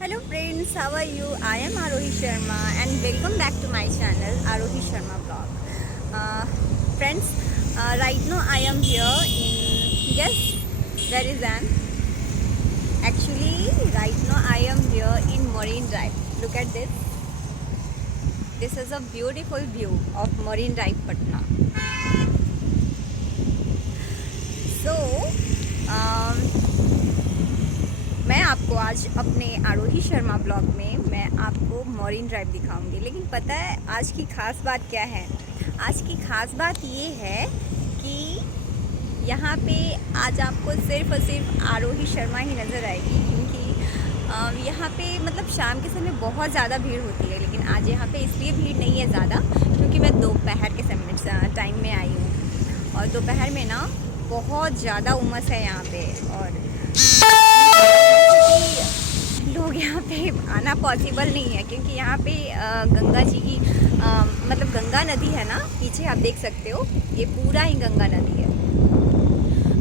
Hello friends, how are you? I am Arohi Sharma and welcome back to my channel Arohi Sharma Vlog. Friends, right now I am here in, guess where is Anne? Actually, right now I am here in Marine Drive. Look at this. This is a beautiful view of Marine Drive, Patna. So, मैं आपको आज अपने आरोही Sharma blog में मैं आपको marine drive दिखाऊंगी। लेकिन पता है आज की ख़ास बात क्या है? आज की ख़ास बात ये है कि यहाँ पे आज आपको सिर्फ़ और सिर्फ आरोही शर्मा ही नज़र आएगी, क्योंकि यहाँ पे मतलब शाम के समय बहुत ज़्यादा भीड़ होती है। लेकिन आज यहाँ पे इसलिए भीड़ नहीं है ज़्यादा क्योंकि मैं दोपहर के समय टाइम में आई हूँ, और दोपहर में ना बहुत ज़्यादा उमस है यहाँ पे, और लोग यहाँ पे आना पॉसिबल नहीं है क्योंकि यहाँ पे गंगा जी की मतलब गंगा नदी है ना, पीछे आप देख सकते हो, ये पूरा ही गंगा नदी है।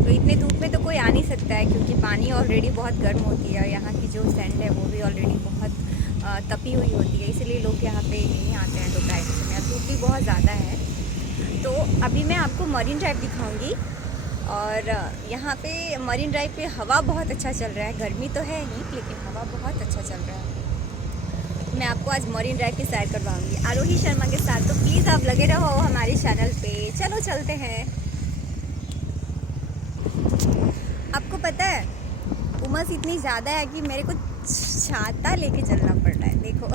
तो इतने धूप में तो कोई आ नहीं सकता है क्योंकि पानी ऑलरेडी बहुत गर्म होती है, यहाँ की जो सैंड है वो भी ऑलरेडी बहुत तपी हुई होती है, इसलिए लोग यहाँ पे नहीं आते हैं दोपहर के समय। धूप भी बहुत ज़्यादा है। तो अभी मैं आपको मरीन ड्राइव दिखाऊँगी, और यहाँ पे मरीन ड्राइव पे हवा बहुत अच्छा चल रहा है। गर्मी तो है ही लेकिन हवा बहुत अच्छा चल रहा है। मैं आपको आज मरीन ड्राइव की सैर करवाऊंगी आरोही शर्मा के साथ, तो प्लीज़ आप लगे रहो हमारे चैनल पे। चलो चलते हैं। आपको पता है उमस इतनी ज़्यादा है कि मेरे को छाता लेके चलना पड़ रहा है, देखो।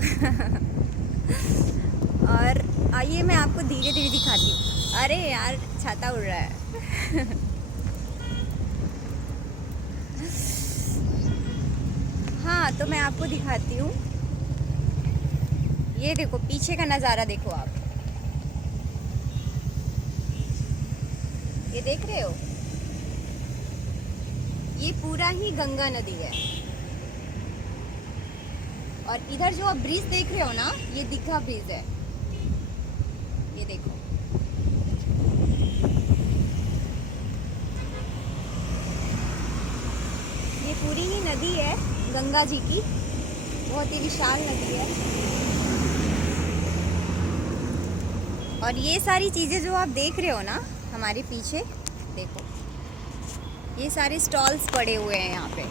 और आइए मैं आपको धीरे धीरे दिखाती हूँ। अरे यार छाता उड़ रहा है। हाँ, तो मैं आपको दिखाती हूँ। ये देखो पीछे का नज़ारा देखो आप, ये देख रहे हो, ये पूरा ही गंगा नदी है। और इधर जो आप ब्रिज देख रहे हो ना, ये दीघा ब्रिज है। ये देखो, ये पूरी ही नदी है गंगा जी की, बहुत ही विशाल नदी है। और ये सारी चीज़ें जो आप देख रहे हो ना हमारे पीछे, देखो ये सारे स्टॉल्स पड़े हुए हैं यहाँ पे।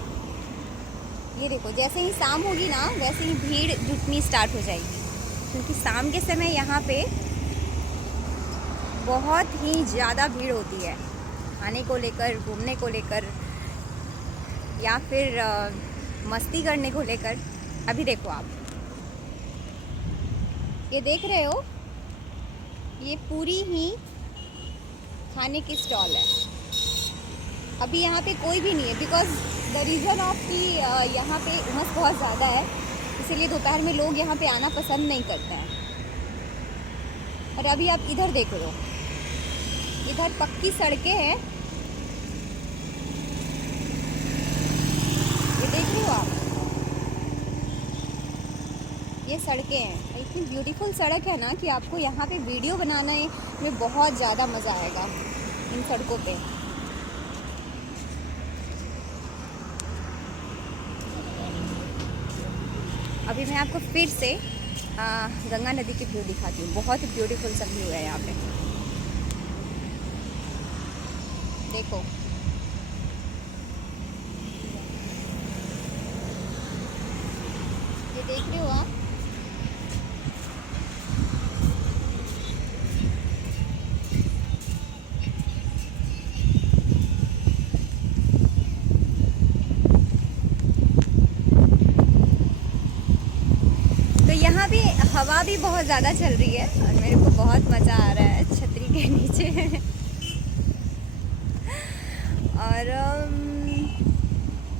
ये देखो, जैसे ही शाम होगी ना वैसे ही भीड़ जुटनी स्टार्ट हो जाएगी, क्योंकि शाम के समय यहाँ पे बहुत ही ज़्यादा भीड़ होती है, खाने को लेकर, घूमने को लेकर, या फिर मस्ती करने को लेकर। अभी देखो आप, ये देख रहे हो, ये पूरी ही खाने की स्टॉल है। अभी यहाँ पे कोई भी नहीं है, बिकॉज द रीज़न ऑफ कि यहाँ पे उमस बहुत ज़्यादा है, इसीलिए दोपहर में लोग यहाँ पे आना पसंद नहीं करते हैं। और अभी आप इधर देख लो, इधर पक्की सड़कें हैं, ये देख रहे हो आप, ये सड़कें हैं। इतनी ब्यूटीफुल सड़क है ना कि आपको यहाँ पे वीडियो बनाने में बहुत ज़्यादा मज़ा आएगा इन सड़कों पे। अभी मैं आपको फिर से गंगा नदी की व्यू दिखाती हूँ। बहुत ही ब्यूटीफुल सा व्यू है यहाँ पे, देखो। ये देख रहे हो आप, तो यहाँ भी हवा भी बहुत ज़्यादा चल रही है और मेरे को बहुत मज़ा आ रहा है छतरी के नीचे।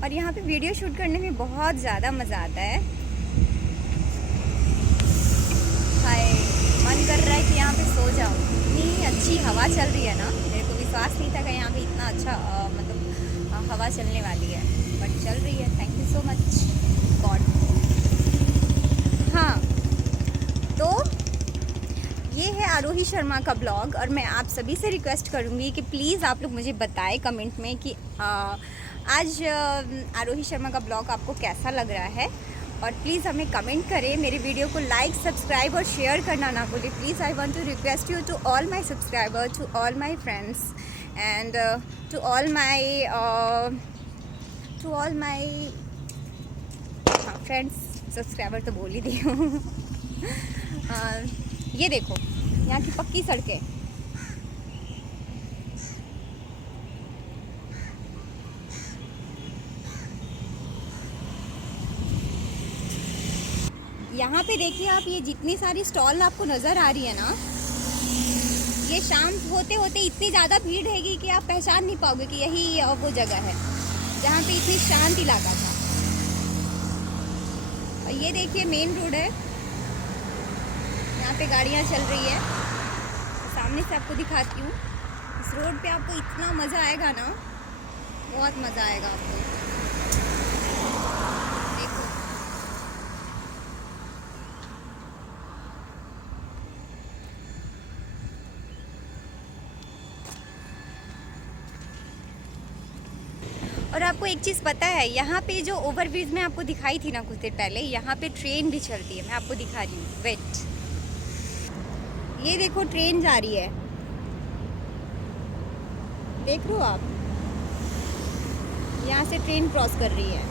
और यहाँ पे वीडियो शूट करने में बहुत ज़्यादा मज़ा आता है। हाय, मन कर रहा है कि यहाँ पे सो जाऊँ। इतनी अच्छी हवा चल रही है ना, मेरे को विश्वास नहीं था कि यहाँ पे इतना अच्छा मतलब हवा चलने वाली है, बट चल रही है। Thank you so much God. हाँ, तो ये है आरोही शर्मा का ब्लॉग, और मैं आप सभी से रिक्वेस्ट करूँगी कि प्लीज़ आप लोग मुझे बताएं कमेंट में कि आज आरोही शर्मा का ब्लॉग आपको कैसा लग रहा है। और प्लीज़ हमें कमेंट करें, मेरे वीडियो को लाइक, सब्सक्राइब और शेयर करना ना भूलें please. I want to request you to all my subscriber, to all my friends and to all my friends, subscriber तो बोल ही दी हूँ। ये देखो यहाँ की पक्की सड़कें, यहाँ पे देखिए आप, ये जितनी सारी स्टॉल आपको नज़र आ रही है ना, ये शाम होते होते इतनी ज़्यादा भीड़ रहेगी कि आप पहचान नहीं पाओगे कि यही वो जगह है जहाँ पे इतनी शांत इलाका था। और ये देखिए मेन रोड है, यहाँ पे गाड़ियाँ चल रही है, सामने से आपको दिखाती हूँ। इस रोड पे आपको इतना मज़ा आएगा ना, बहुत मज़ा आएगा आपको। देखो और आपको एक चीज़ पता है, यहाँ पे जो ओवरब्रिज में आपको दिखाई थी ना कुछ देर पहले, यहाँ पे ट्रेन भी चलती है। मैं आपको दिखा रही हूँ, वेट, ये देखो ट्रेन जा रही है, देख रहे हो आप, यहाँ से ट्रेन क्रॉस कर रही है।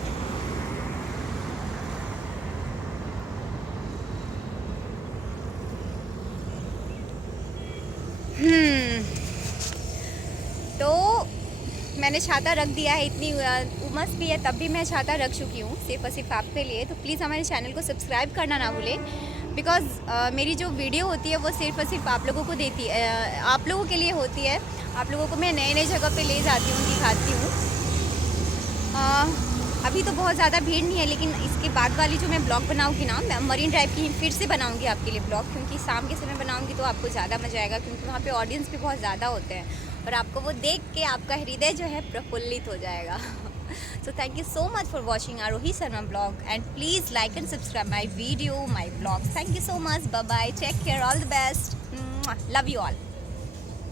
तो मैंने छाता रख दिया है, इतनी उमस भी है तब भी मैं छाता रख चुकी हूँ सिर्फ और सिर्फ आपके लिए। तो प्लीज़ हमारे चैनल को सब्सक्राइब करना ना भूलें, बिकॉज़ मेरी जो वीडियो होती है वो सिर्फ और सिर्फ आप लोगों को देती है, आप लोगों के लिए होती है। आप लोगों को मैं नए नए जगह पे ले जाती हूँ, दिखाती हूँ। अभी तो बहुत ज़्यादा भीड़ नहीं है, लेकिन इसके बाद वाली जो मैं ब्लॉग बनाऊँगी ना, मैं मरीन ड्राइव की फिर से बनाऊँगी आपके लिए ब्लॉग, क्योंकि शाम के समय बनाऊँगी तो आपको ज़्यादा मज़ा आएगा, क्योंकि वहाँ पे ऑडियंस भी बहुत ज़्यादा होते हैं और आपको वो देख के आपका हृदय जो है प्रफुल्लित हो जाएगा। So thank you so much for watching Arohi Sharma vlog, and please like and subscribe my video, my vlogs. Thank you so much. Bye bye. Take care. All the best. Love you all.